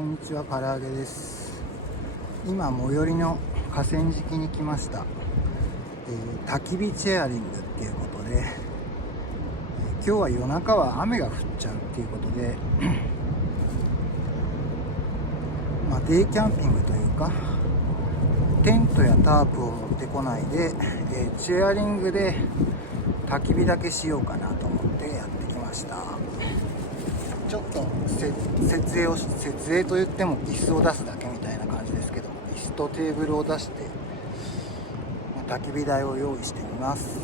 こんにちは、唐揚げです。今最寄りの河川敷に来ました。焚き火チェアリングっていうことで、今日は夜中は雨が降っちゃうっていうことでデイキャンピングというか、テントやタープを持ってこないで、チェアリングで焚き火だけしようかなと思ってやってきました。ちょっと設営といっても椅子を出すだけみたいな感じですけども、椅子とテーブルを出して焚き火台を用意してみます。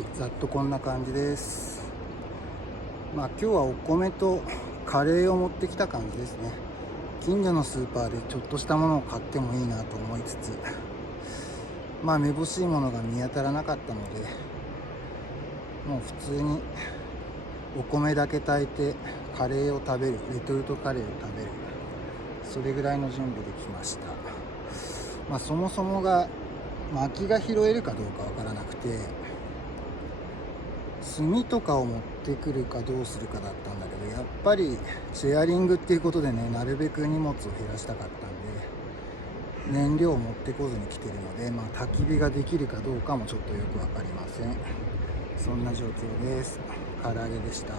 はい、ざっとこんな感じです。今日はお米とカレーを持ってきた感じですね。近所のスーパーでちょっとしたものを買ってもいいなと思いつつ、めぼしいものが見当たらなかったので、もう普通にお米だけ炊いてカレーを食べる、レトルトカレーを食べる、それぐらいの準備できました。そもそもが薪が拾えるかどうかわからなくて、炭とかを持ってくるかどうするかだったんだけど、やっぱりシェアリングっていうことでね、なるべく荷物を減らしたかったんで、燃料を持ってこずに来てるので、焚き火ができるかどうかもちょっとよく分かりません。そんな状況です。唐揚げでした。